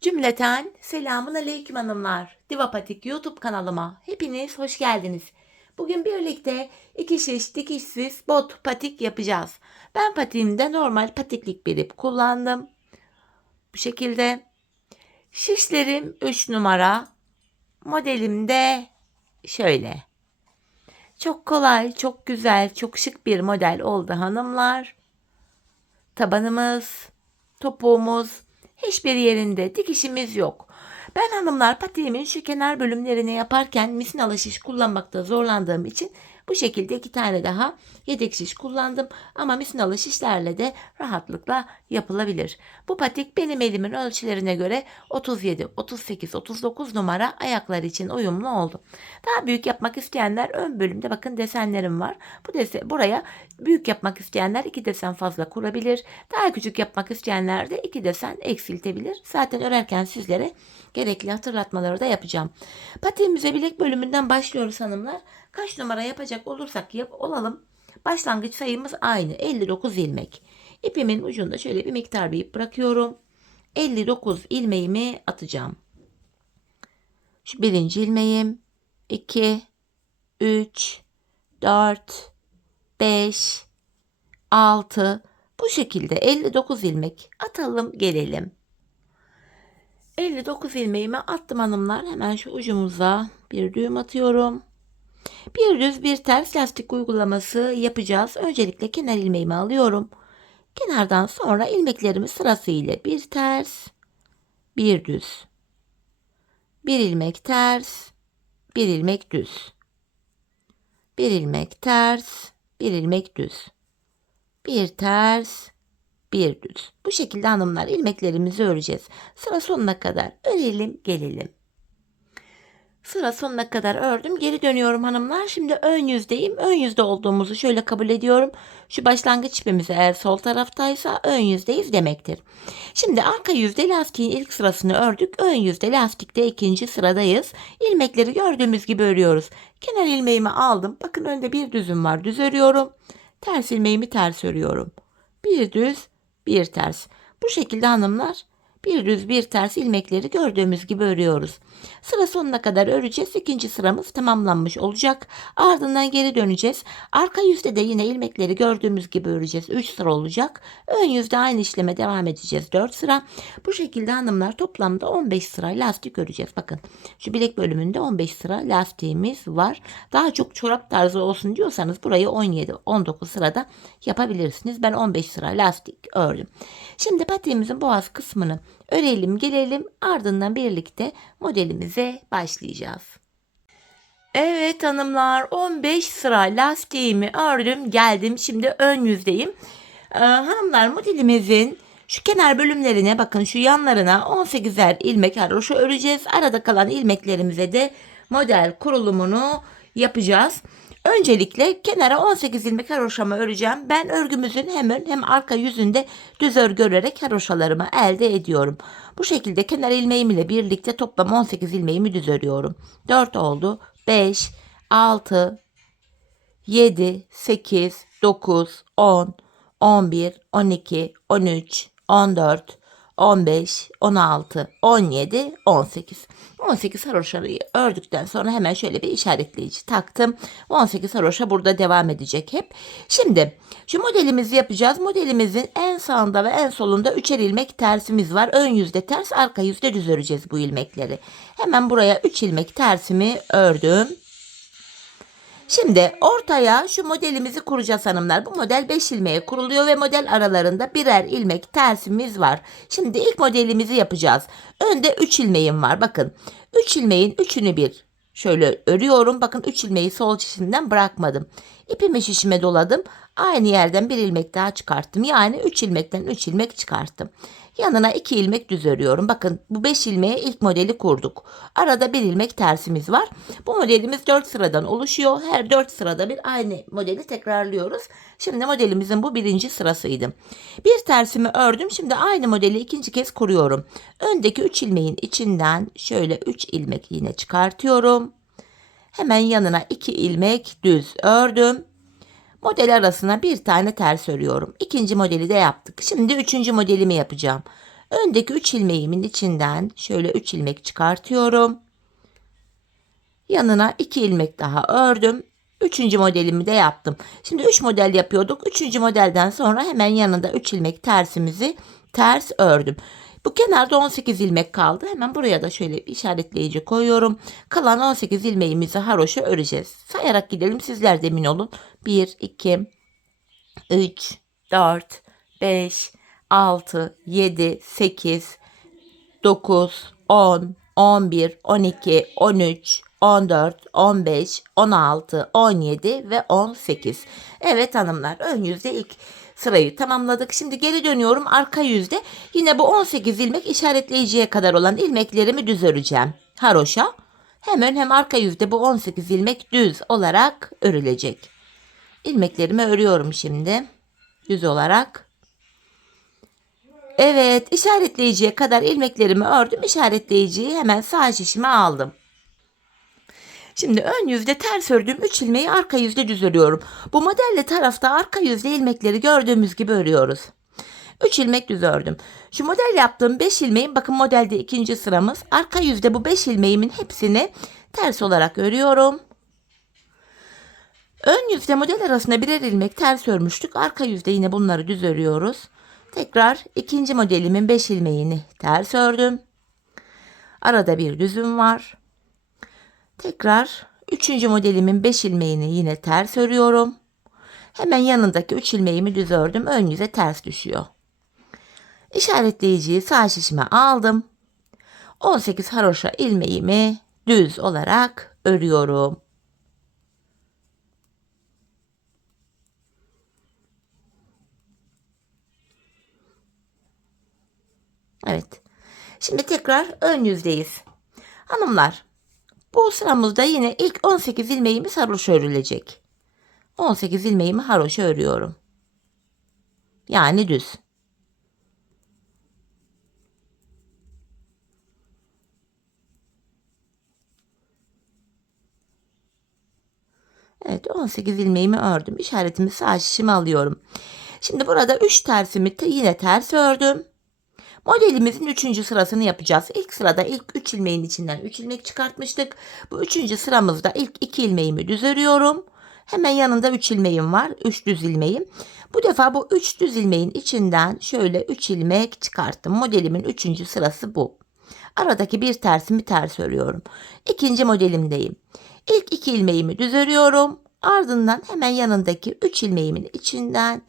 Cümleten selamun aleyküm hanımlar. Divapatik YouTube kanalıma hepiniz hoş geldiniz. Bugün birlikte iki şiş dikişsiz bot patik yapacağız. Ben patiğimde normal patiklik bir ip kullandım. Bu şekilde. Şişlerim 3 numara. Modelim de şöyle. Çok kolay, çok güzel, çok şık bir model oldu hanımlar. Tabanımız, topuğumuz hiçbir yerinde dikişimiz yok. Ben hanımlar patiğimin şu kenar bölümlerini yaparken misinalı şiş kullanmakta zorlandığım için bu şekilde 2 tane daha yedek şiş kullandım. Ama misinalı şişlerle de rahatlıkla yapılabilir. Bu patik benim elimin ölçülerine göre 37, 38, 39 numara ayaklar için uyumlu oldu. Daha büyük yapmak isteyenler ön bölümde bakın desenlerim var. Buraya büyük yapmak isteyenler 2 desen fazla kurabilir. Daha küçük yapmak isteyenler de 2 desen eksiltebilir. Zaten örerken sizlere gerekli hatırlatmaları da yapacağım. Patiğimize bilek bölümünden başlıyoruz hanımlar. Kaç numara yapacak olursak olalım. Başlangıç sayımız aynı. 59 ilmek. İpimin ucunda şöyle bir miktar bir ip bırakıyorum. 59 ilmeğimi atacağım. Şu birinci ilmeğim. 2, 3, 4, 5, 6. Bu şekilde 59 ilmek atalım gelelim. 59 ilmeğimi attım hanımlar. Hemen şu ucumuza bir düğüm atıyorum. Bir düz bir ters lastik uygulaması yapacağız. Öncelikle kenar ilmeğimi alıyorum. Kenardan sonra ilmeklerimi sırasıyla bir ters, bir düz. Bir ilmek ters, bir ilmek düz. Bir ilmek ters, bir ilmek düz. Bir ters, bir düz. Bu şekilde hanımlar ilmeklerimizi öreceğiz. Sıra sonuna kadar örelim gelelim. Sıra sonuna kadar ördüm. Geri dönüyorum hanımlar. Şimdi ön yüzdeyim. Ön yüzde olduğumuzu şöyle kabul ediyorum. Şu başlangıç ipimiz eğer sol taraftaysa ön yüzdeyiz demektir. Şimdi arka yüzde lastiğin ilk sırasını ördük. Ön yüzde lastikte ikinci sıradayız. İlmekleri gördüğümüz gibi örüyoruz. Kenar ilmeğimi aldım. Bakın önde bir düzüm var. Düz örüyorum. Ters ilmeğimi ters örüyorum. Bir düz, bir ters. Bu şekilde hanımlar bir düz bir ters ilmekleri gördüğümüz gibi örüyoruz. Sıra sonuna kadar öreceğiz. İkinci sıramız tamamlanmış olacak. Ardından geri döneceğiz. Arka yüzde de yine ilmekleri gördüğümüz gibi öreceğiz. 3 sıra olacak. Ön yüzde aynı işleme devam edeceğiz. 4 sıra. Bu şekilde hanımlar toplamda 15 sıra lastik öreceğiz. Bakın şu bilek bölümünde 15 sıra lastiğimiz var. Daha çok çorap tarzı olsun diyorsanız burayı 17, 19 sırada yapabilirsiniz. Ben 15 sıra lastik ördüm. Şimdi patiğimizin boğaz kısmını örelim gelelim, ardından birlikte modelimize başlayacağız. Evet hanımlar, 15 sıra lastiğimi ördüm geldim. Şimdi ön yüzdeyim. Hanımlar, modelimizin şu kenar bölümlerine bakın, şu yanlarına 18'er ilmek haroşa öreceğiz. Arada kalan ilmeklerimize de model kurulumunu yapacağız. Öncelikle kenara 18 ilmek haroşamı öreceğim. Ben örgümüzün hem ön hem arka yüzünde düz örgü örerek haroşalarımı elde ediyorum. Bu şekilde kenar ilmeğim ile birlikte toplam 18 ilmeğimi düz örüyorum. 4 oldu. 5, 6, 7, 8, 9, 10, 11, 12, 13, 14, 15, 16, 17, 18. 18 haroşayı ördükten sonra hemen şöyle bir işaretleyici taktım. 18 haroşa burada devam edecek hep. Şimdi şu modelimizi yapacağız. Modelimizin en sağında ve en solunda 3'er ilmek tersimiz var. Ön yüzde ters, arka yüzde düz öreceğiz bu ilmekleri. Hemen buraya 3 ilmek tersimi ördüm. Şimdi ortaya şu modelimizi kuracağız hanımlar. Bu model 5 ilmeğe kuruluyor ve model aralarında birer ilmek tersimiz var. Şimdi ilk modelimizi yapacağız. Önde 3 ilmeğim var. Bakın 3 ilmeğin 3'ünü bir şöyle örüyorum. Bakın 3 ilmeği sol şişimden bırakmadım. İpimi şişime doladım. Aynı yerden bir ilmek daha çıkarttım. Yani 3 ilmekten 3 ilmek çıkarttım. Yanına 2 ilmek düz örüyorum. Bakın bu 5 ilmeğe ilk modeli kurduk. Arada bir ilmek tersimiz var. Bu modelimiz 4 sıradan oluşuyor. Her 4 sırada bir aynı modeli tekrarlıyoruz. Şimdi modelimizin bu birinci sırasıydı. Bir tersimi ördüm. Şimdi aynı modeli ikinci kez kuruyorum. Öndeki 3 ilmeğin içinden şöyle 3 ilmek yine çıkartıyorum. Hemen yanına 2 ilmek düz ördüm. Model arasına bir tane ters örüyorum. İkinci modeli de yaptık. Şimdi üçüncü modelimi yapacağım. Öndeki 3 ilmeğimin içinden şöyle 3 ilmek çıkartıyorum. Yanına 2 ilmek daha ördüm. Üçüncü modelimi de yaptım. Şimdi 3 model yapıyorduk. Üçüncü modelden sonra hemen yanında 3 ilmek tersimizi ters ördüm. Bu kenarda 18 ilmek kaldı. Hemen buraya da şöyle bir işaretleyici koyuyorum. Kalan 18 ilmeğimizi haroşa öreceğiz. Sayarak gidelim, sizler de emin olun. 1, 2, 3, 4, 5, 6, 7, 8, 9, 10, 11, 12, 13, 14, 15, 16, 17 ve 18. Evet hanımlar, ön yüzde ilk sırayı tamamladık. Şimdi geri dönüyorum arka yüzde. Yine bu 18 ilmek işaretleyiciye kadar olan ilmeklerimi düz öreceğim. Haroşa. Hem arka yüzde bu 18 ilmek düz olarak örülecek. İlmeklerimi örüyorum şimdi. Düz olarak. Evet, işaretleyiciye kadar ilmeklerimi ördüm. İşaretleyiciyi hemen sağ şişime aldım. Şimdi ön yüzde ters ördüğüm 3 ilmeği arka yüzde düz örüyorum. Bu modelle tarafta arka yüzde ilmekleri gördüğümüz gibi örüyoruz. 3 ilmek düz ördüm. Şu model yaptığım 5 ilmeğin, bakın modelde ikinci sıramız. Arka yüzde bu 5 ilmeğimin hepsini ters olarak örüyorum. Ön yüzde model arasında birer ilmek ters örmüştük. Arka yüzde yine bunları düz örüyoruz. Tekrar ikinci modelimin 5 ilmeğini ters ördüm. Arada bir düzüm var. Tekrar üçüncü modelimin 5 ilmeğini yine ters örüyorum. Hemen yanındaki 3 ilmeğimi düz ördüm. Ön yüze ters düşüyor. İşaretleyiciyi sağ şişime aldım. 18 haroşa ilmeğimi düz olarak örüyorum. Evet. Şimdi tekrar ön yüzdeyiz. Hanımlar, bu sıramızda yine ilk 18 ilmeğimiz haroşa örülecek. 18 ilmeğimi haroşa örüyorum. Yani düz. Evet, 18 ilmeğimi ördüm. İşaretimi sağ şişime alıyorum. Şimdi burada 3 tersimi yine ters ördüm. Modelimizin 3. sırasını yapacağız. İlk sırada ilk 3 ilmeğin içinden 3 ilmek çıkartmıştık. Bu 3. sıramızda ilk 2 ilmeğimi düz örüyorum. Hemen yanında 3 ilmeğim var. 3 düz ilmeğim. Bu defa bu 3 düz ilmeğin içinden şöyle 3 ilmek çıkarttım. Modelimin 3. sırası bu. Aradaki bir tersimi ters örüyorum. İkinci modelimdeyim. İlk 2 ilmeğimi düz örüyorum. Ardından hemen yanındaki 3 ilmeğimin içinden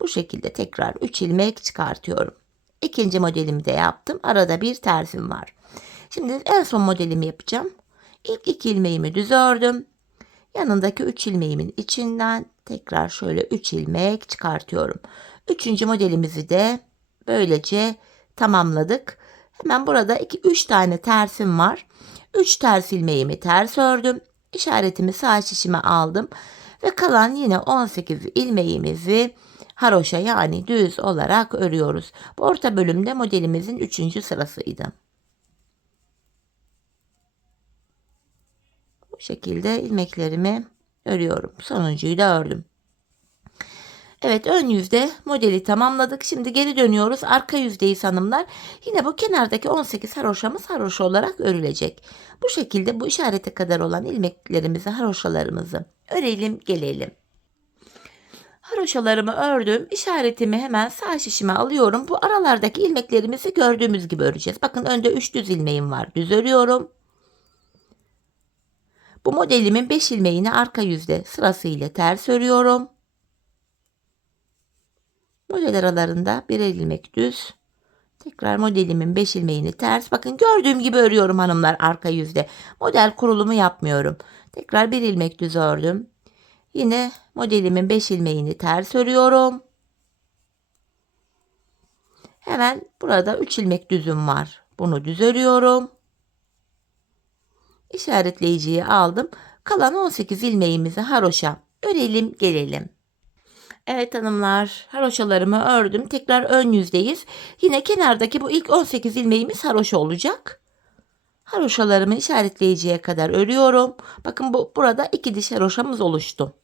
bu şekilde tekrar 3 ilmek çıkartıyorum. İkinci modelimi de yaptım. Arada bir tersim var. Şimdi en son modelimi yapacağım. İlk 2 ilmeğimi düz ördüm. Yanındaki 3 ilmeğimin içinden tekrar şöyle 3 ilmek çıkartıyorum. Üçüncü modelimizi de böylece tamamladık. Hemen burada 3 tane tersim var. 3 ters ilmeğimi ters ördüm. İşaretimi sağ şişime aldım. Ve kalan yine 18 ilmeğimizi haroşa yani düz olarak örüyoruz. Bu orta bölümde modelimizin 3. sırasıydı. Bu şekilde ilmeklerimi örüyorum. Sonuncuyu da ördüm. Evet, ön yüzde modeli tamamladık. Şimdi geri dönüyoruz. Arka yüzdeyiz hanımlar. Yine bu kenardaki 18 haroşamız haroşa olarak örülecek. Bu şekilde bu işarete kadar olan ilmeklerimizi, haroşalarımızı örelim gelelim. Haroşalarımı ördüm. İşaretimi hemen sağ şişime alıyorum. Bu aralardaki ilmeklerimizi gördüğümüz gibi öreceğiz. Bakın önde 3 düz ilmeğim var. Düz örüyorum. Bu modelimin 5 ilmeğini arka yüzde sırasıyla ters örüyorum. Model aralarında birer ilmek düz. Tekrar modelimin 5 ilmeğini ters. Bakın gördüğüm gibi örüyorum hanımlar arka yüzde. Model kurulumu yapmıyorum. Tekrar bir ilmek düz ördüm. Yine modelimin 5 ilmeğini ters örüyorum. Hemen burada 3 ilmek düzüm var. Bunu düz örüyorum. İşaretleyiciyi aldım. Kalan 18 ilmeğimizi haroşa örelim gelelim. Evet hanımlar, haroşalarımı ördüm. Tekrar ön yüzdeyiz. Yine kenardaki bu ilk 18 ilmeğimiz haroşa olacak. Haroşalarımı işaretleyiciye kadar örüyorum. Bakın burada 2 diş haroşamız oluştu.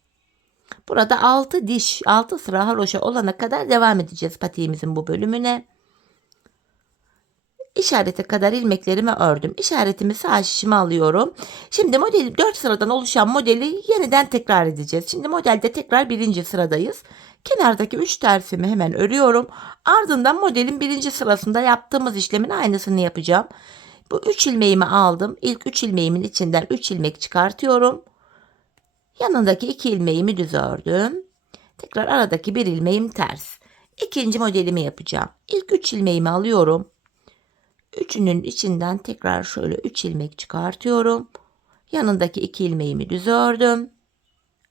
Burada 6 diş, 6 sıra haroşa olana kadar devam edeceğiz patiğimizin bu bölümüne. işarete kadar ilmeklerimi ördüm. İşaretimi sağ şişime alıyorum. Şimdi modeli 4 sıradan oluşan modeli yeniden tekrar edeceğiz. Şimdi modelde tekrar birinci sıradayız. Kenardaki 3 tersimi hemen örüyorum. Ardından modelin birinci sırasında yaptığımız işlemin aynısını yapacağım. Bu 3 ilmeğimi aldım. İlk 3 ilmeğimin içinden 3 ilmek çıkartıyorum. Yanındaki 2 ilmeğimi düz ördüm. Tekrar aradaki bir ilmeğim ters. İkinci modelimi yapacağım. İlk 3 ilmeğimi alıyorum. Üçünün içinden tekrar şöyle 3 ilmek çıkartıyorum. Yanındaki 2 ilmeğimi düz ördüm.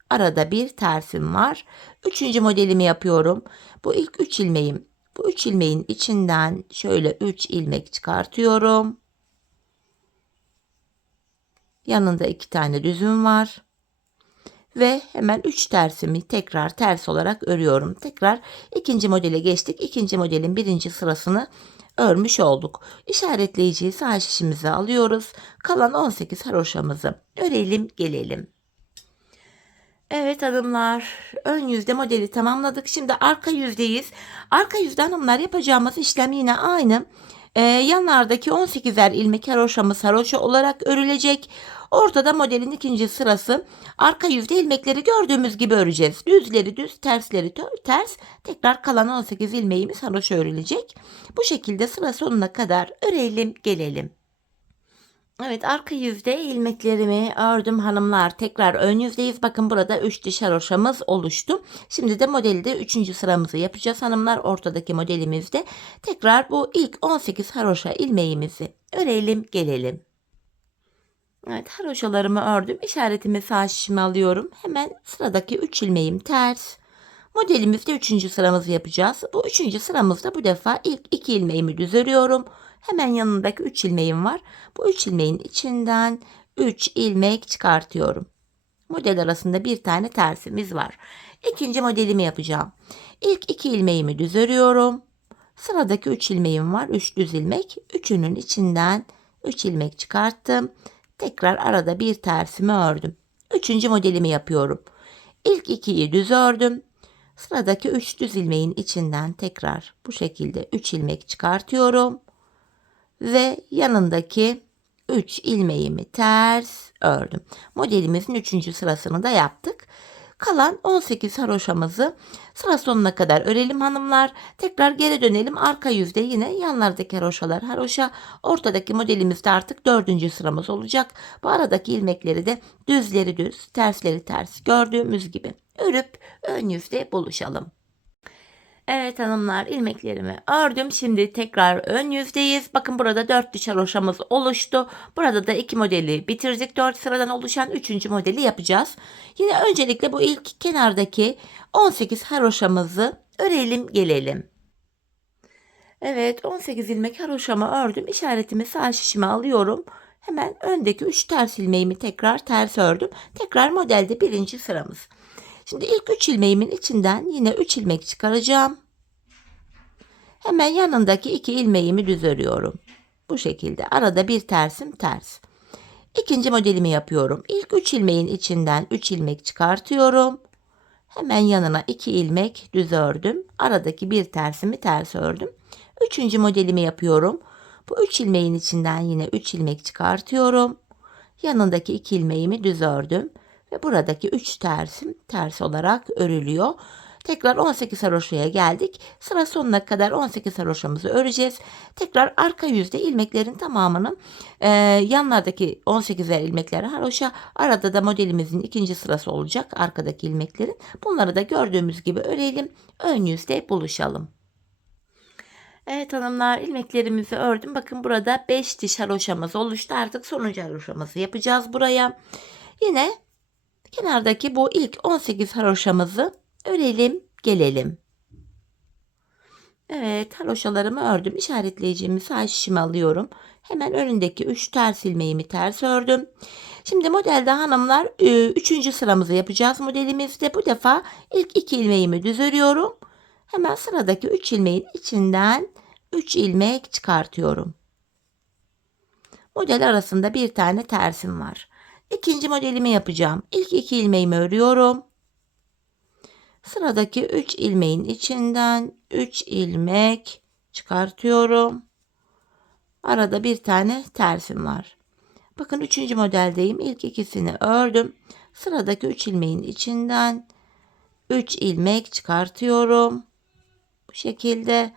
Arada bir tersim var. Üçüncü modelimi yapıyorum. Bu ilk 3 ilmeğim. Bu 3 ilmeğin içinden şöyle 3 ilmek çıkartıyorum. Yanında 2 tane düzüm var. Ve hemen 3 tersimi tekrar ters olarak örüyorum. Tekrar ikinci modele geçtik. İkinci modelin birinci sırasını örmüş olduk. İşaretleyiciyi sağ şişimize alıyoruz. Kalan 18 haroşamızı örelim gelelim. Evet hanımlar, ön yüzde modeli tamamladık. Şimdi arka yüzdeyiz. Arka yüzde hanımlar, yapacağımız işlem yine aynı. Yanlardaki 18'er ilmek haroşamız haroşa olarak örülecek. Ortada modelin ikinci sırası. Arka yüzde ilmekleri gördüğümüz gibi öreceğiz. Düzleri düz, tersleri ters. Tekrar kalan 18 ilmeğimiz haroşa örülecek. Bu şekilde sıra sonuna kadar örelim gelelim. Evet, arka yüzde ilmeklerimi ördüm hanımlar. Tekrar ön yüzdeyiz. Bakın burada 3 diş haroşamız oluştu. Şimdi de modelde 3. sıramızı yapacağız hanımlar. Ortadaki modelimizde tekrar bu ilk 18 haroşa ilmeğimizi örelim gelelim. Evet, haroşalarımı ördüm. İşaretimi sağ şişime alıyorum. Hemen sıradaki 3 ilmeğim ters. Modelimizde 3. sıramızı yapacağız. Bu 3. sıramızda bu defa ilk 2 ilmeğimi düz örüyorum. Hemen yanındaki 3 ilmeğim var. Bu 3 ilmeğin içinden 3 ilmek çıkartıyorum. Model arasında bir tane tersimiz var. İkinci modelimi yapacağım. İlk 2 ilmeğimi düz örüyorum. Sıradaki 3 ilmeğim var. 3 düz ilmek. Üçünün içinden 3 ilmek çıkarttım. Tekrar arada bir tersimi ördüm. Üçüncü modelimi yapıyorum. İlk 2'yi düz ördüm. Sıradaki 3 düz ilmeğin içinden tekrar bu şekilde 3 ilmek çıkartıyorum. Ve yanındaki 3 ilmeğimi ters ördüm. Modelimizin 3. sırasını da yaptık. Kalan 18 haroşamızı sıra sonuna kadar örelim hanımlar. Tekrar geri dönelim. Arka yüzde yine yanlardaki haroşalar haroşa. Ortadaki modelimizde artık 4. sıramız olacak. Bu aradaki ilmekleri de düzleri düz, tersleri ters gördüğümüz gibi örüp ön yüzde buluşalım. Evet hanımlar, ilmeklerimi ördüm. Şimdi tekrar ön yüzdeyiz. Bakın burada 4 diş haroşamız oluştu. Burada da 2 modeli bitirdik. 4 sıradan oluşan 3. modeli yapacağız. Yine öncelikle bu ilk kenardaki 18 haroşamızı örelim gelelim. Evet, 18 ilmek haroşamı ördüm. İşaretimi sağ şişime alıyorum. Hemen öndeki 3 ters ilmeğimi tekrar ters ördüm. Tekrar modelde 1. sıramız. Şimdi ilk 3 ilmeğimin içinden yine 3 ilmek çıkaracağım. Hemen yanındaki 2 ilmeğimi düz örüyorum. Bu şekilde arada bir tersim ters. İkinci modelimi yapıyorum. İlk 3 ilmeğin içinden 3 ilmek çıkartıyorum. Hemen yanına 2 ilmek düz ördüm. Aradaki bir tersimi ters ördüm. Üçüncü modelimi yapıyorum. Bu 3 ilmeğin içinden yine 3 ilmek çıkartıyorum. Yanındaki 2 ilmeğimi düz ördüm. Ve buradaki 3 tersim ters olarak örülüyor. Tekrar 18 haroşaya geldik. Sıra sonuna kadar 18 haroşamızı öreceğiz. Tekrar arka yüzde ilmeklerin tamamını yanlardaki 18'er ilmekleri haroşa. Arada da modelimizin 2. sırası olacak arkadaki ilmeklerin. Bunları da gördüğümüz gibi örelim. Ön yüzde buluşalım. Evet hanımlar, ilmeklerimizi ördüm. Bakın burada 5 diş haroşamız oluştu. Artık sonuncu haroşamızı yapacağız buraya. Yine kenardaki bu ilk 18 haroşamızı örelim gelelim. Evet, haroşalarımı ördüm. İşaretleyicimi sağ şişime alıyorum. Hemen önündeki 3 ters ilmeğimi ters ördüm. Şimdi modelde hanımlar 3. sıramızı yapacağız modelimizde. Bu defa ilk 2 ilmeğimi düz örüyorum. Hemen sıradaki 3 ilmeğin içinden 3 ilmek çıkartıyorum. Model arasında bir tane tersim var. İkinci modelimi yapacağım. İlk 2 ilmeğimi örüyorum. Sıradaki 3 ilmeğin içinden 3 ilmek çıkartıyorum. Arada bir tane tersim var. Bakın 3. modeldeyim. İlk ikisini ördüm. Sıradaki 3 ilmeğin içinden 3 ilmek çıkartıyorum. Bu şekilde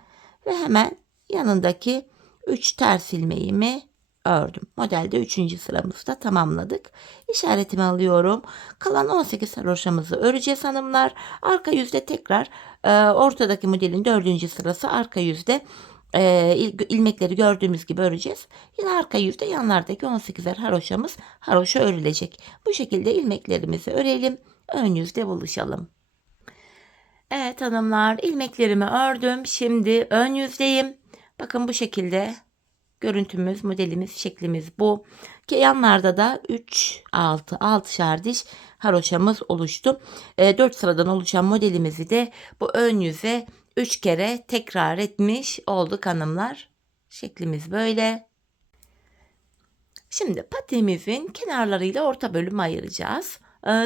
ve hemen yanındaki 3 ters ilmeğimi ördüm. Modelde 3. sıramızda tamamladık. İşaretimi alıyorum. Kalan 18 haroşamızı öreceğiz hanımlar. Arka yüzde tekrar ortadaki modelin 4. sırası arka yüzde ilmekleri gördüğümüz gibi öreceğiz. Yine arka yüzde yanlardaki 18'er haroşa örülecek. Bu şekilde ilmeklerimizi örelim. Ön yüzde buluşalım. Evet hanımlar, ilmeklerimi ördüm. Şimdi ön yüzdeyim. Bakın bu şekilde görüntümüz, modelimiz, şeklimiz bu. Ki yanlarda da 3, 6, 6'şar diş haroşamız oluştu. 4 sıradan oluşan modelimizi de bu ön yüze 3 kere tekrar etmiş olduk hanımlar. Şeklimiz böyle. Şimdi patiğimizin kenarlarıyla orta bölümü ayıracağız.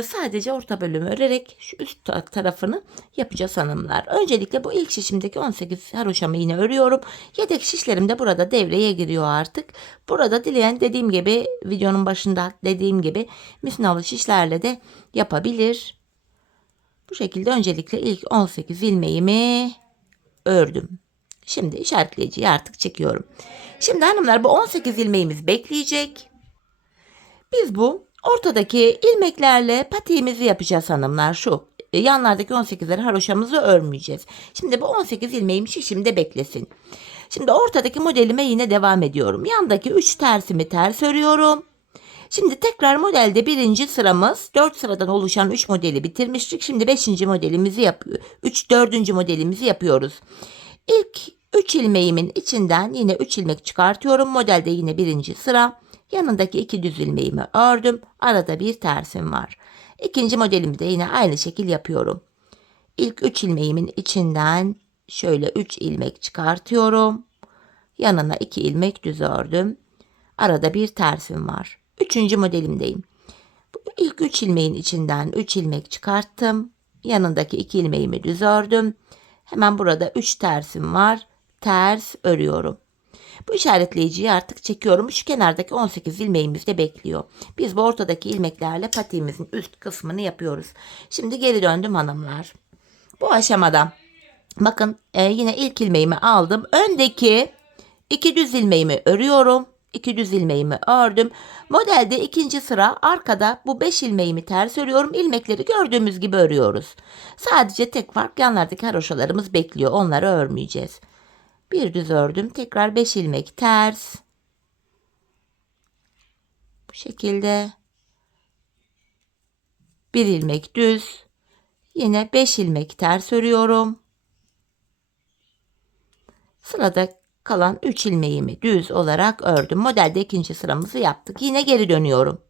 Sadece orta bölümü örerek şu üst tarafını yapacağız hanımlar. Öncelikle bu ilk şişimdeki 18 haroşamı yine örüyorum. Yedek şişlerim de burada devreye giriyor artık. Burada dileyen dediğim gibi videonun başında dediğim gibi misinalı şişlerle de yapabilir. Bu şekilde öncelikle ilk 18 ilmeğimi ördüm. Şimdi işaretleyiciyi artık çekiyorum. Şimdi hanımlar bu 18 ilmeğimiz bekleyecek. Biz bu ortadaki ilmeklerle patiğimizi yapacağız hanımlar. Şu yanlardaki 18'leri haroşamızı örmeyeceğiz. Şimdi bu 18 ilmeğim şişimde beklesin. Şimdi ortadaki modelime yine devam ediyorum. Yandaki 3 tersimi ters örüyorum. Şimdi tekrar modelde birinci sıramız 4 sıradan oluşan 3 modeli bitirmiştik. Şimdi 5. modelimizi yapıyor. 4. modelimizi yapıyoruz. İlk 3 ilmeğimin içinden yine 3 ilmek çıkartıyorum. Modelde yine birinci sıra. Yanındaki 2 düz ilmeğimi ördüm. Arada bir tersim var. İkinci modelimi de yine aynı şekil yapıyorum. İlk 3 ilmeğimin içinden şöyle 3 ilmek çıkartıyorum. Yanına 2 ilmek düz ördüm. Arada bir tersim var. Üçüncü modelimdeyim. İlk 3 ilmeğin içinden 3 ilmek çıkarttım. Yanındaki 2 ilmeğimi düz ördüm. Hemen burada 3 tersim var. Ters örüyorum. Bu işaretleyiciyi artık çekiyorum. Şu kenardaki 18 ilmeğimiz de bekliyor. Biz bu ortadaki ilmeklerle patiğimizin üst kısmını yapıyoruz. Şimdi geri döndüm hanımlar. Bu aşamada bakın yine ilk ilmeğimi aldım. Öndeki 2 düz ilmeğimi örüyorum. 2 düz ilmeğimi ördüm. Modelde ikinci sıra arkada bu 5 ilmeğimi ters örüyorum. İlmekleri gördüğümüz gibi örüyoruz. Sadece tek fark yanlardaki haroşalarımız bekliyor. Onları örmeyeceğiz. Bir düz ördüm. Tekrar 5 ilmek ters. Bu şekilde. Bir ilmek düz. Yine 5 ilmek ters örüyorum. Sırada kalan 3 ilmeğimi düz olarak ördüm. Modelde ikinci sıramızı yaptık. Yine geri dönüyorum.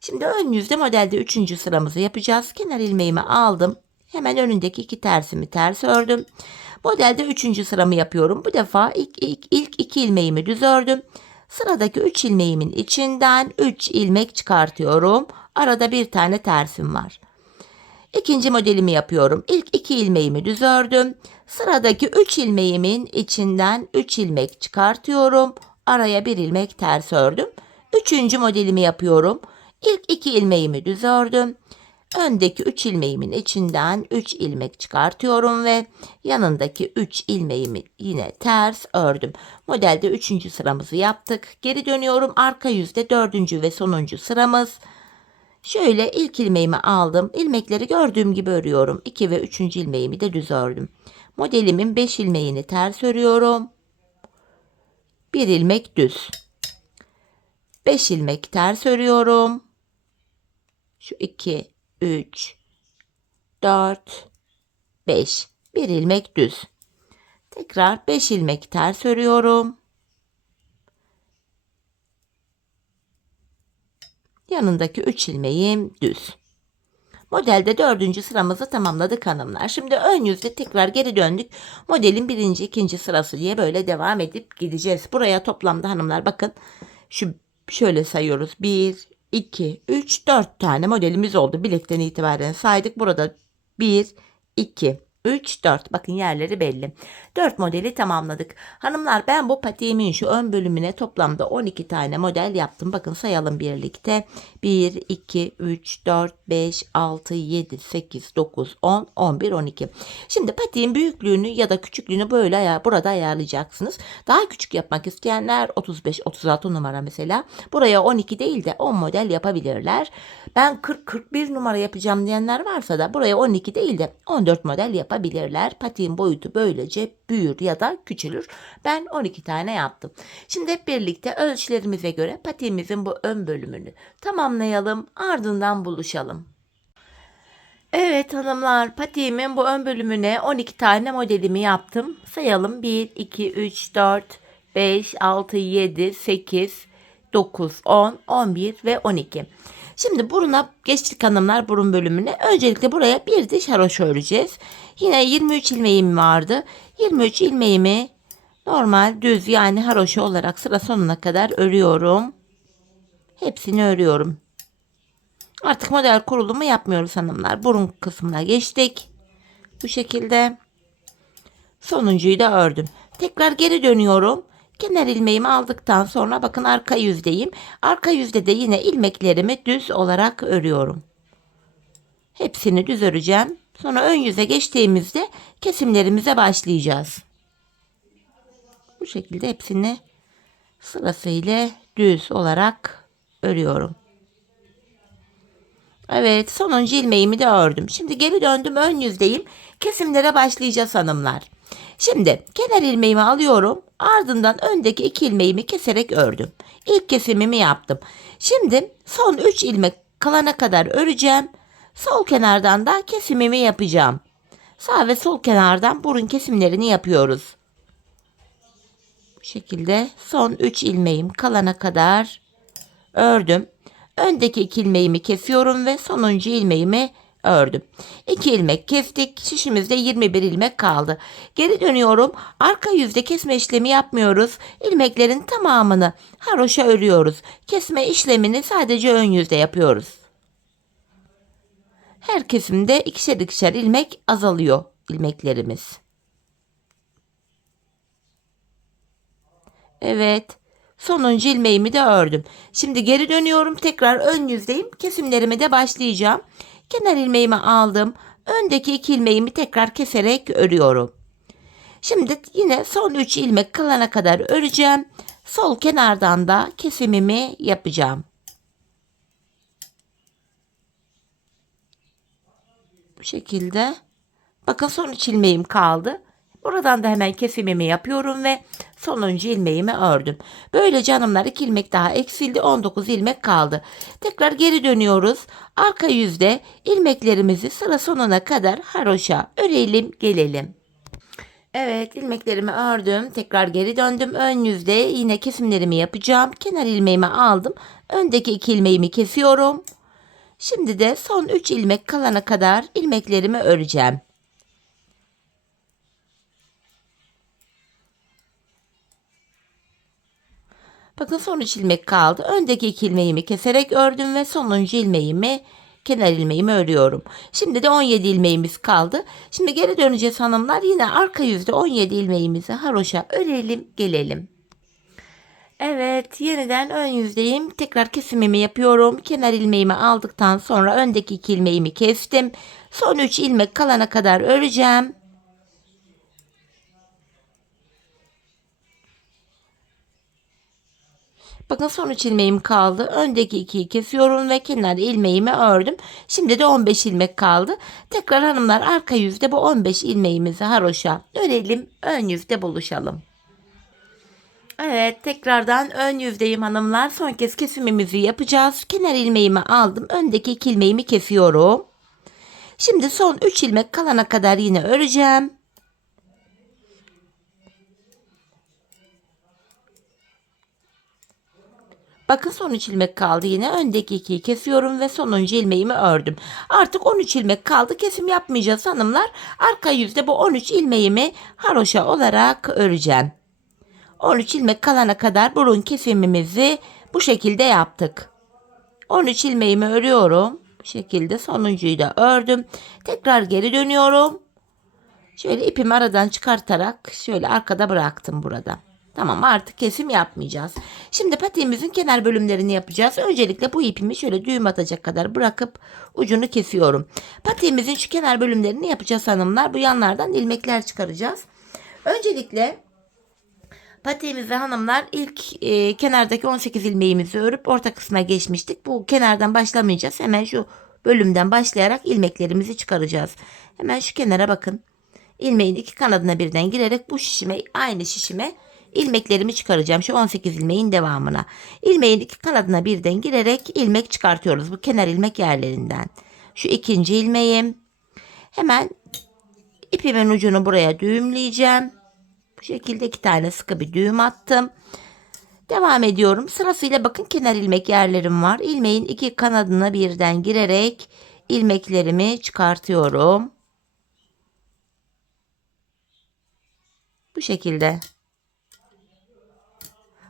Şimdi ön yüzde modelde 3. sıramızı yapacağız. Kenar ilmeğimi aldım. Hemen önündeki 2 tersimi ters ördüm. Modelde 3. sıramı yapıyorum. Bu defa ilk 2 ilmeğimi düz ördüm. Sıradaki 3 ilmeğimin içinden 3 ilmek çıkartıyorum. Arada bir tane tersim var. İkinci modelimi yapıyorum. İlk 2 ilmeğimi düz ördüm. Sıradaki 3 ilmeğimin içinden 3 ilmek çıkartıyorum. Araya bir ilmek ters ördüm. Üçüncü modelimi yapıyorum. İlk 2 ilmeğimi düz ördüm. Öndeki 3 ilmeğimin içinden 3 ilmek çıkartıyorum ve yanındaki 3 ilmeğimi yine ters ördüm. Modelde 3. sıramızı yaptık. Geri dönüyorum. Arka yüzde 4. ve sonuncu sıramız. Şöyle ilk ilmeğimi aldım. İlmekleri gördüğüm gibi örüyorum. 2 ve 3. ilmeğimi de düz ördüm. Modelimin 5 ilmeğini ters örüyorum. 1 ilmek düz. 5 ilmek ters örüyorum. Şu 2, 3, 4, 5. 1 ilmek düz. Tekrar 5 ilmek ters örüyorum. Yanındaki 3 ilmeğim düz. Modelde 4. sıramızı tamamladık hanımlar. Şimdi ön yüzde tekrar geri döndük. Modelin 1. 2. sırası diye böyle devam edip gideceğiz. Buraya toplamda hanımlar bakın. Şöyle sayıyoruz. 1, 2, 3, 4 tane modelimiz oldu. Bilekten itibaren saydık. Burada 1, 2, 3, 4. Bakın yerleri belli. 4 modeli tamamladık. Hanımlar, ben bu patiğimin şu ön bölümüne toplamda 12 tane model yaptım. Bakın sayalım birlikte. 1, 2, 3, 4, 5, 6, 7, 8, 9, 10, 11, 12. Şimdi patiğin büyüklüğünü ya da küçüklüğünü böyle burada ayarlayacaksınız. Daha küçük yapmak isteyenler 35, 36 numara mesela. Buraya 12 değil de 10 model yapabilirler. Ben 40, 41 numara yapacağım diyenler varsa da buraya 12 değil de 14 model yapabilirler. Patiğin boyutu böylece büyür ya da küçülür. Ben 12 tane yaptım. Şimdi hep birlikte ölçülerimize göre patiğimizin bu ön bölümünü tamamlayalım. Ardından buluşalım. Evet hanımlar, patiğimin bu ön bölümüne 12 tane modelimi yaptım. Sayalım: 1, 2, 3, 4, 5, 6, 7, 8, 9, 10, 11 ve 12. Şimdi buruna geçtik hanımlar, burun bölümüne. Öncelikle buraya bir diş haroşa öreceğiz. Yine 23 ilmeğim vardı. 23 ilmeğimi normal düz yani haroşa olarak sıra sonuna kadar örüyorum. Hepsini örüyorum. Artık model kurulumu yapmıyoruz hanımlar. Burun kısmına geçtik. Bu şekilde. Sonuncuyu da ördüm. Tekrar geri dönüyorum. Kenar ilmeğimi aldıktan sonra bakın arka yüzdeyim. Arka yüzde de yine ilmeklerimi düz olarak örüyorum. Hepsini düz öreceğim. Sonra ön yüze geçtiğimizde kesimlerimize başlayacağız. Bu şekilde hepsini sırasıyla düz olarak örüyorum. Evet, sonuncu ilmeğimi de ördüm. Şimdi geri döndüm, ön yüzdeyim. Kesimlere başlayacağız hanımlar. Şimdi kenar ilmeğimi alıyorum. Ardından öndeki 2 ilmeğimi keserek ördüm. İlk kesimimi yaptım. Şimdi son 3 ilmek kalana kadar öreceğim. Sol kenardan da kesimimi yapacağım. Sağ ve sol kenardan burun kesimlerini yapıyoruz. Bu şekilde son 3 ilmeğim kalana kadar ördüm. Öndeki 2 ilmeğimi kesiyorum ve sonuncu ilmeğimi ördüm. 2 ilmek kestik. Şişimizde 21 ilmek kaldı. Geri dönüyorum. Arka yüzde kesme işlemi yapmıyoruz. İlmeklerin tamamını haroşa örüyoruz. Kesme işlemini sadece ön yüzde yapıyoruz. Her kesimde ikişer ikişer ilmek azalıyor ilmeklerimiz. Evet. Sonuncu ilmeğimi de ördüm. Şimdi geri dönüyorum. Tekrar ön yüzdeyim. Kesimlerime de başlayacağım. Kenar ilmeğimi aldım. Öndeki 2 ilmeğimi tekrar keserek örüyorum. Şimdi yine son 3 ilmek kalana kadar öreceğim. Sol kenardan da kesimimi yapacağım. Bu şekilde. Bakın son 3 ilmeğim kaldı. Buradan da hemen kesimimi yapıyorum ve sonuncu ilmeğimi ördüm. Böylece hanımlar 2 ilmek daha eksildi. 19 ilmek kaldı. Tekrar geri dönüyoruz. Arka yüzde ilmeklerimizi sıra sonuna kadar haroşa örelim gelelim. Evet, ilmeklerimi ördüm. Tekrar geri döndüm. Ön yüzde yine kesimlerimi yapacağım. Kenar ilmeğimi aldım. Öndeki 2 ilmeğimi kesiyorum. Şimdi de son 3 ilmek kalana kadar ilmeklerimi öreceğim. Bakın son 3 ilmek kaldı. Öndeki 2 ilmeğimi keserek ördüm ve sonuncu ilmeğimi, kenar ilmeğimi örüyorum. Şimdi de 17 ilmeğimiz kaldı. Şimdi geri döneceğiz hanımlar. Yine arka yüzde 17 ilmeğimizi haroşa örelim gelelim. Evet, yeniden ön yüzdeyim. Tekrar kesimimi yapıyorum. Kenar ilmeğimi aldıktan sonra öndeki 2 ilmeğimi kestim. Son 3 ilmek kalana kadar öreceğim. Bakın son 3 ilmeğim kaldı. Öndeki 2'yi kesiyorum ve kenar ilmeğimi ördüm. Şimdi de 15 ilmek kaldı. Tekrar hanımlar arka yüzde bu 15 ilmeğimizi haroşa örelim. Ön yüzde buluşalım. Evet, tekrardan ön yüzdeyim hanımlar. Son kez kesimimizi yapacağız. Kenar ilmeğimi aldım. Öndeki 2 ilmeğimi kesiyorum. Şimdi son 3 ilmek kalana kadar yine öreceğim. Bakın son 3 ilmek kaldı yine. Öndeki 2'yi kesiyorum ve sonuncu ilmeğimi ördüm. Artık 13 ilmek kaldı. Kesim yapmayacağız hanımlar. Arka yüzde bu 13 ilmeğimi haroşa olarak öreceğim. 13 ilmek kalana kadar burun kesimimizi bu şekilde yaptık. 13 ilmeğimi örüyorum. Bu şekilde sonuncuyu da ördüm. Tekrar geri dönüyorum. Şöyle ipimi aradan çıkartarak şöyle arkada bıraktım burada. Tamam, artık kesim yapmayacağız. Şimdi patiğimizin kenar bölümlerini yapacağız. Öncelikle bu ipimi şöyle düğüm atacak kadar bırakıp ucunu kesiyorum. Patiğimizin şu kenar bölümlerini yapacağız hanımlar. Bu yanlardan ilmekler çıkaracağız. Öncelikle patiğimizi hanımlar ilk kenardaki 18 ilmeğimizi örüp orta kısma geçmiştik. Bu kenardan başlamayacağız. Hemen şu bölümden başlayarak ilmeklerimizi çıkaracağız. Hemen şu kenara bakın. İlmeğin iki kanadına birden girerek bu şişime, aynı şişime ilmeklerimi çıkaracağım. Şu 18 ilmeğin devamına. İlmeğin iki kanadına birden girerek ilmek çıkartıyoruz. Bu kenar ilmek yerlerinden. Şu ikinci ilmeğim. Hemen ipimin ucunu buraya düğümleyeceğim. Bu şekilde iki tane sıkı bir düğüm attım. Devam ediyorum. Sırasıyla bakın kenar ilmek yerlerim var. İlmeğin iki kanadına birden girerek ilmeklerimi çıkartıyorum. Bu şekilde.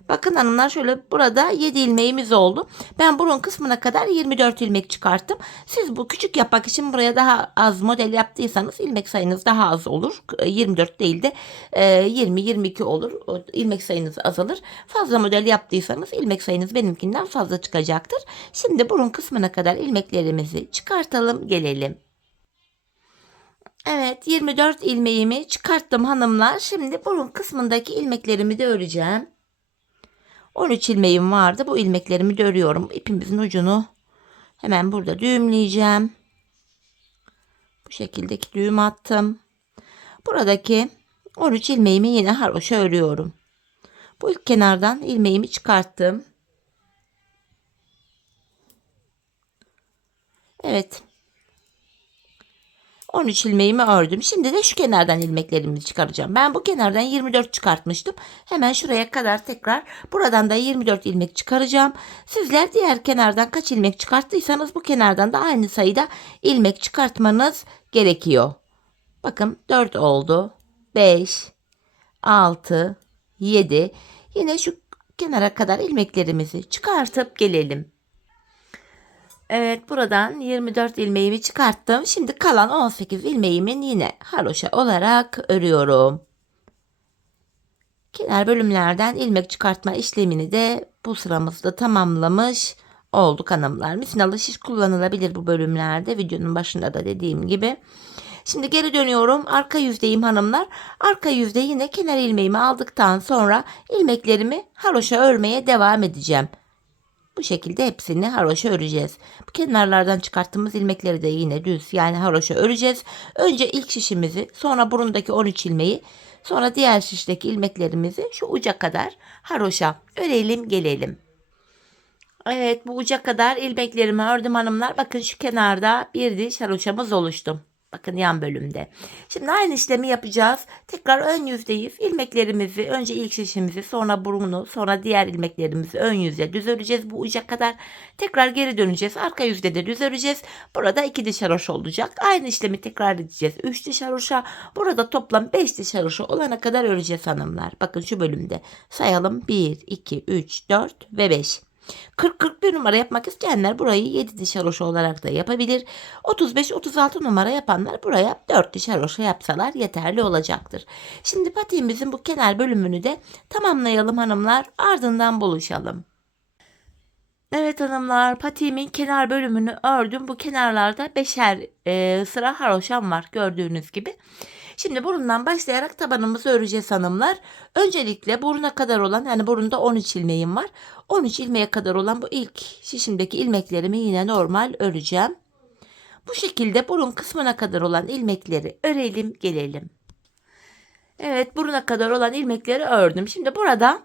Bakın hanımlar, şöyle burada 7 ilmeğimiz oldu. Ben burun kısmına kadar 24 ilmek çıkarttım. Siz bu küçük yapmak için buraya daha az model yaptıysanız ilmek sayınız daha az olur. 24 değil de 20-22 olur. İlmek sayınız azalır. Fazla model yaptıysanız ilmek sayınız benimkinden fazla çıkacaktır. Şimdi burun kısmına kadar ilmeklerimizi çıkartalım, gelelim. Evet, 24 ilmeğimi çıkarttım hanımlar. Şimdi burun kısmındaki ilmeklerimi de öreceğim. 13 ilmeğim vardı. Bu ilmeklerimi de örüyorum. İpimizin ucunu hemen burada düğümleyeceğim. Bu şekilde düğüm attım. Buradaki 13 ilmeğimi yine haroşa örüyorum. Bu ilk kenardan ilmeğimi çıkarttım. Evet. 13 ilmeğimi ördüm. Şimdi de şu kenardan ilmeklerimi çıkaracağım. Ben bu kenardan 24 çıkartmıştım. Hemen şuraya kadar tekrar buradan da 24 ilmek çıkaracağım. Sizler diğer kenardan kaç ilmek çıkarttıysanız bu kenardan da aynı sayıda ilmek çıkartmanız gerekiyor. Bakın 4 oldu. 5, 6, 7. Yine şu kenara kadar ilmeklerimizi çıkartıp gelelim. Evet, buradan 24 ilmeğimi çıkarttım. Şimdi kalan 18 ilmeğimin yine haroşa olarak örüyorum. Kenar bölümlerden ilmek çıkartma işlemini de bu sıramızda tamamlamış olduk hanımlar. Misinalı şiş kullanılabilir bu bölümlerde. Videonun başında da dediğim gibi. Şimdi geri dönüyorum. Arka yüzdeyim hanımlar. Arka yüzde yine kenar ilmeğimi aldıktan sonra ilmeklerimi haroşa örmeye devam edeceğim. Bu şekilde hepsini haroşa öreceğiz. Bu kenarlardan çıkarttığımız ilmekleri de yine düz, yani haroşa öreceğiz. Önce ilk şişimizi, sonra burundaki 13 ilmeği, sonra diğer şişteki ilmeklerimizi şu uca kadar haroşa örelim, gelelim. Evet, bu uca kadar ilmeklerimi ördüm hanımlar. Bakın şu kenarda bir diş haroşamız oluştu. Bakın yan bölümde. Şimdi aynı işlemi yapacağız. Tekrar ön yüzdeyiz. İlmeklerimizi önce ilk şişimizi, sonra burunu, sonra diğer ilmeklerimizi ön yüze düz öreceğiz bu uca kadar. Tekrar geri döneceğiz. Arka yüzde de düz öreceğiz. Burada 2 diş haroşa olacak. Aynı işlemi tekrar edeceğiz. 3 diş haroşa. Burada toplam 5 diş haroşa olana kadar öreceğiz hanımlar. Bakın şu bölümde sayalım. 1, 2, 3, 4 ve 5. 40-41 numara yapmak isteyenler burayı 7 diş haroşa olarak da yapabilir. 35-36 numara yapanlar buraya 4 diş haroşa yapsalar yeterli olacaktır. Şimdi patiğimizin bu kenar bölümünü de tamamlayalım hanımlar. Ardından buluşalım. Evet hanımlar, patiğimin kenar bölümünü ördüm. Bu kenarlarda 5'er sıra haroşam var gördüğünüz gibi. Şimdi burundan başlayarak tabanımızı öreceğiz hanımlar. Öncelikle buruna kadar olan, yani burunda 13 ilmeğim var. 13 ilmeğe kadar olan bu ilk şişimdeki ilmeklerimi yine normal öreceğim. Bu şekilde burun kısmına kadar olan ilmekleri örelim, gelelim. Evet, buruna kadar olan ilmekleri ördüm. Şimdi burada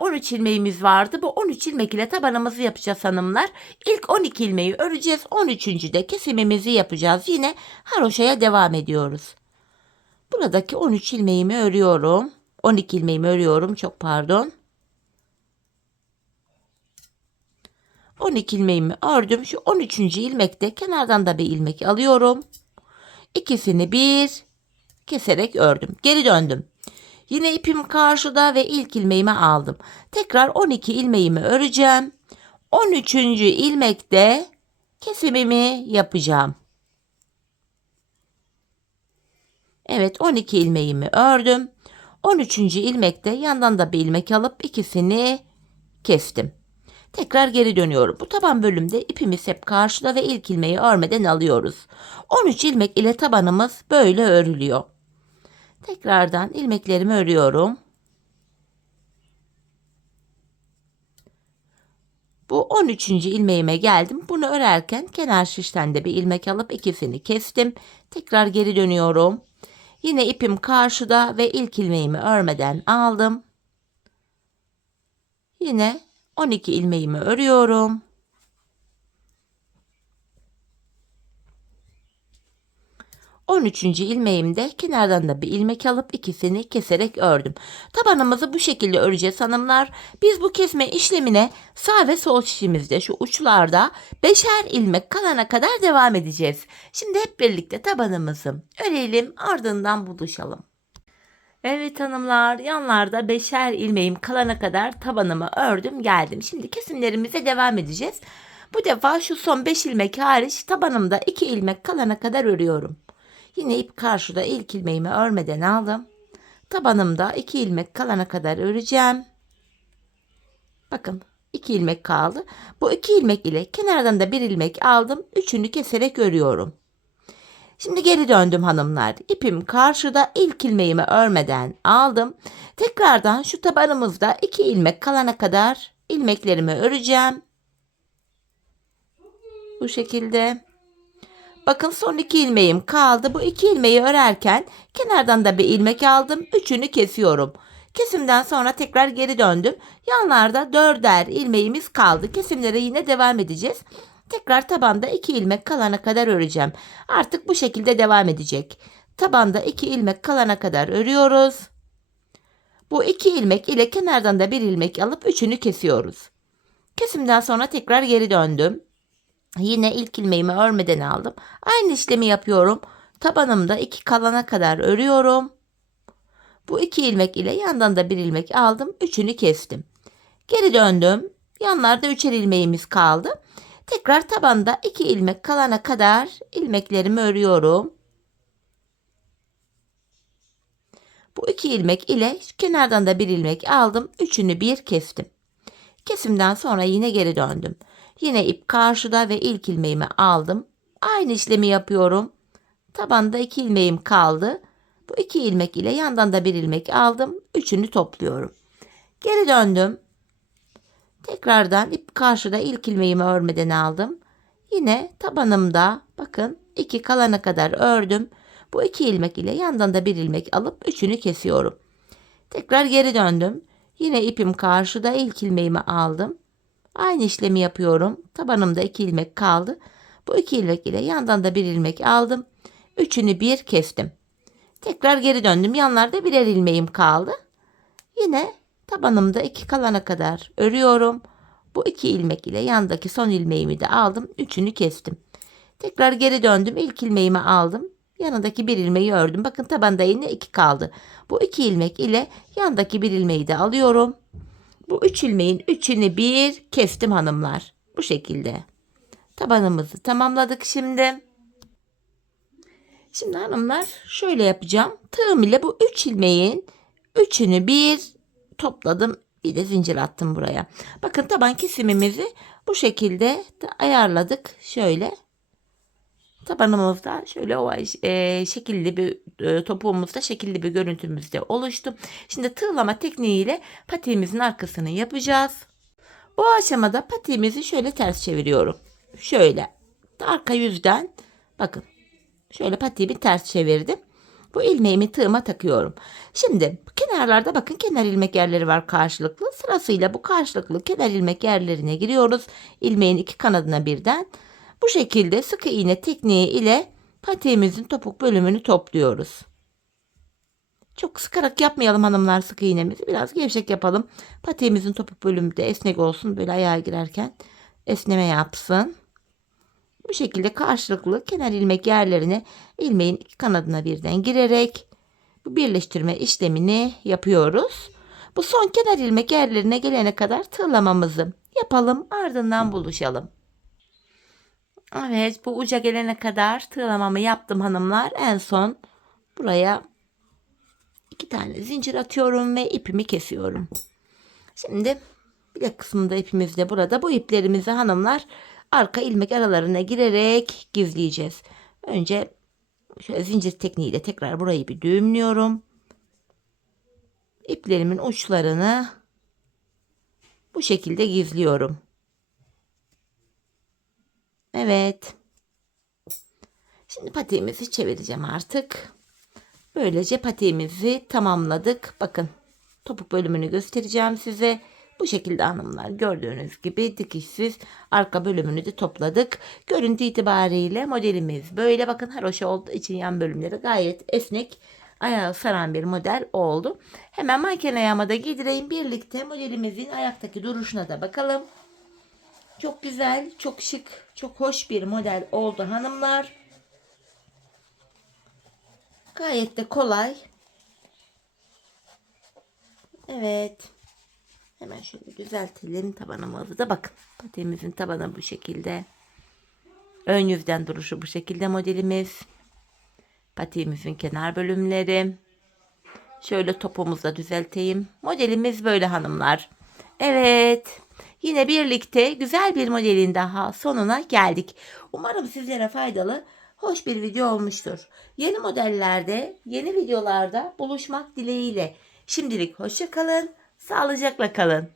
13 ilmeğimiz vardı. Bu 13 ilmek ile tabanımızı yapacağız hanımlar. İlk 12 ilmeği öreceğiz. 13. de kesimimizi yapacağız. Yine haroşaya devam ediyoruz. Buradaki 13 ilmeğimi örüyorum. 12 ilmeğimi örüyorum. Çok pardon. 12 ilmeğimi ördüm. Şu 13. ilmekte kenardan da bir ilmek alıyorum. İkisini bir keserek ördüm. Geri döndüm. Yine ipim karşıda ve ilk ilmeğimi aldım. Tekrar 12 ilmeğimi öreceğim. 13. ilmekte kesimimi yapacağım. Evet, 12 ilmeğimi ördüm. 13. ilmekte yandan da bir ilmek alıp ikisini kestim. Tekrar geri dönüyorum. Bu taban bölümde ipimiz hep karşıda ve ilk ilmeği örmeden alıyoruz. 13 ilmek ile tabanımız böyle örülüyor. Tekrardan ilmeklerimi örüyorum. Bu 13. ilmeğime geldim. Bunu örerken kenar şişten de bir ilmek alıp ikisini kestim. Tekrar geri dönüyorum. Yine ipim karşıda ve ilk ilmeğimi örmeden aldım. Yine 12 ilmeğimi örüyorum. 13. ilmeğimde kenardan da bir ilmek alıp ikisini keserek ördüm. Tabanımızı bu şekilde öreceğiz hanımlar. Biz bu kesme işlemine sağ ve sol şişimizde şu uçlarda 5'er ilmek kalana kadar devam edeceğiz. Şimdi hep birlikte tabanımızı örelim, ardından buluşalım. Evet hanımlar, yanlarda 5'er ilmeğim kalana kadar tabanımı ördüm geldim. Şimdi kesimlerimize devam edeceğiz. Bu defa şu son 5 ilmek hariç tabanımda 2 ilmek kalana kadar örüyorum. Yine ip karşıda ilk ilmeğimi örmeden aldım. Tabanımda 2 ilmek kalana kadar öreceğim. Bakın 2 ilmek kaldı. Bu 2 ilmek ile kenardan da 1 ilmek aldım. Üçünü keserek örüyorum. Şimdi geri döndüm hanımlar. İpim karşıda, ilk ilmeğimi örmeden aldım. Tekrardan şu tabanımızda 2 ilmek kalana kadar ilmeklerimi öreceğim. Bu şekilde. Bakın son 2 ilmeğim kaldı. Bu 2 ilmeği örerken kenardan da bir ilmek aldım. Üçünü kesiyorum. Kesimden sonra tekrar geri döndüm. Yanlarda 4'er ilmeğimiz kaldı. Kesimlere yine devam edeceğiz. Tekrar tabanda 2 ilmek kalana kadar öreceğim. Artık bu şekilde devam edecek. Tabanda 2 ilmek kalana kadar örüyoruz. Bu 2 ilmek ile kenardan da bir ilmek alıp üçünü kesiyoruz. Kesimden sonra tekrar geri döndüm. Yine ilk ilmeğimi örmeden aldım. Aynı işlemi yapıyorum. Tabanımda 2 kalana kadar örüyorum. Bu 2 ilmek ile yandan da bir ilmek aldım. Üçünü kestim. Geri döndüm. Yanlarda 3'er ilmeğimiz kaldı. Tekrar tabanda 2 ilmek kalana kadar ilmeklerimi örüyorum. Bu 2 ilmek ile kenardan da bir ilmek aldım. Üçünü bir kestim. Kesimden sonra yine geri döndüm. Yine ip karşıda ve ilk ilmeğimi aldım. Aynı işlemi yapıyorum. Tabanda 2 ilmeğim kaldı. Bu 2 ilmek ile yandan da bir ilmek aldım. Üçünü topluyorum. Geri döndüm. Tekrardan ip karşıda ilk ilmeğimi örmeden aldım. Yine tabanımda bakın 2 kalana kadar ördüm. Bu 2 ilmek ile yandan da bir ilmek alıp üçünü kesiyorum. Tekrar geri döndüm. Yine ipim karşıda, ilk ilmeğimi aldım. Aynı işlemi yapıyorum. Tabanımda 2 ilmek kaldı. Bu 2 ilmek ile yandan da bir ilmek aldım. Üçünü bir kestim. Tekrar geri döndüm. Yanlarda birer ilmeğim kaldı. Yine tabanımda 2 kalana kadar örüyorum. Bu 2 ilmek ile yandaki son ilmeğimi de aldım. Üçünü kestim. Tekrar geri döndüm. İlk ilmeğimi aldım. Yanındaki bir ilmeği ördüm. Bakın tabanda yine 2 kaldı. Bu 2 ilmek ile yandaki bir ilmeği de alıyorum. Bu 3 ilmeğin üçünü bir kestim hanımlar. Bu şekilde. Tabanımızı tamamladık şimdi. Şimdi hanımlar şöyle yapacağım. Tığım ile bu 3 ilmeğin üçünü bir topladım. Bir de zincir attım buraya. Bakın taban kesimimizi bu şekilde ayarladık. Şöyle. Tabanımızda şöyle şekilli bir topuğumuzda şekilli bir görüntümüzde oluştu. Şimdi tığlama tekniğiyle patiğimizin arkasını yapacağız. Bu aşamada patiğimizi şöyle ters çeviriyorum. Şöyle arka yüzden bakın şöyle patiğimi ters çevirdim. Bu ilmeğimi tığıma takıyorum. Şimdi kenarlarda bakın kenar ilmek yerleri var karşılıklı. Sırasıyla bu karşılıklı kenar ilmek yerlerine giriyoruz. İlmeğin iki kanadına birden. Bu şekilde sık iğne tekniği ile patiğimizin topuk bölümünü topluyoruz. Çok sıkarak yapmayalım hanımlar sık iğnemizi. Biraz gevşek yapalım. Patiğimizin topuk bölümü de esnek olsun. Böyle ayağa girerken esneme yapsın. Bu şekilde karşılıklı kenar ilmek yerlerine ilmeğin iki kanadına birden girerek bu birleştirme işlemini yapıyoruz. Bu son kenar ilmek yerlerine gelene kadar tığlamamızı yapalım, ardından buluşalım. Evet, bu uca gelene kadar tığlamamı yaptım hanımlar. En son buraya 2 tane zincir atıyorum ve ipimi kesiyorum. Şimdi bilek kısmında ipimiz de burada. Bu iplerimizi hanımlar arka ilmek aralarına girerek gizleyeceğiz. Önce şöyle zincir tekniğiyle tekrar burayı bir düğümlüyorum. İplerimin uçlarını bu şekilde gizliyorum. Evet. Şimdi patiğimizi çevireceğim artık. Böylece patiğimizi tamamladık. Bakın, topuk bölümünü göstereceğim size. Bu şekilde hanımlar, gördüğünüz gibi dikişsiz arka bölümünü de topladık. Görüntü itibariyle modelimiz böyle. Bakın, haroşa olduğu için yan bölümleri gayet esnek, ayağı saran bir model oldu. Hemen manken ayağıma da giydireyim. Birlikte modelimizin ayaktaki duruşuna da bakalım. Çok güzel, çok şık, çok hoş bir model oldu hanımlar. Gayet de kolay. Evet. Hemen şöyle düzeltelim tabanımızı da. Bakın, patiğimizin tabanı bu şekilde. Ön yüzden duruşu bu şekilde modelimiz. Patiğimizin kenar bölümleri. Şöyle topumuzu da düzelteyim. Modelimiz böyle hanımlar. Evet. Yine birlikte güzel bir modelin daha sonuna geldik. Umarım sizlere faydalı, hoş bir video olmuştur. Yeni modellerde, yeni videolarda buluşmak dileğiyle. Şimdilik hoşça kalın, sağlıcakla kalın.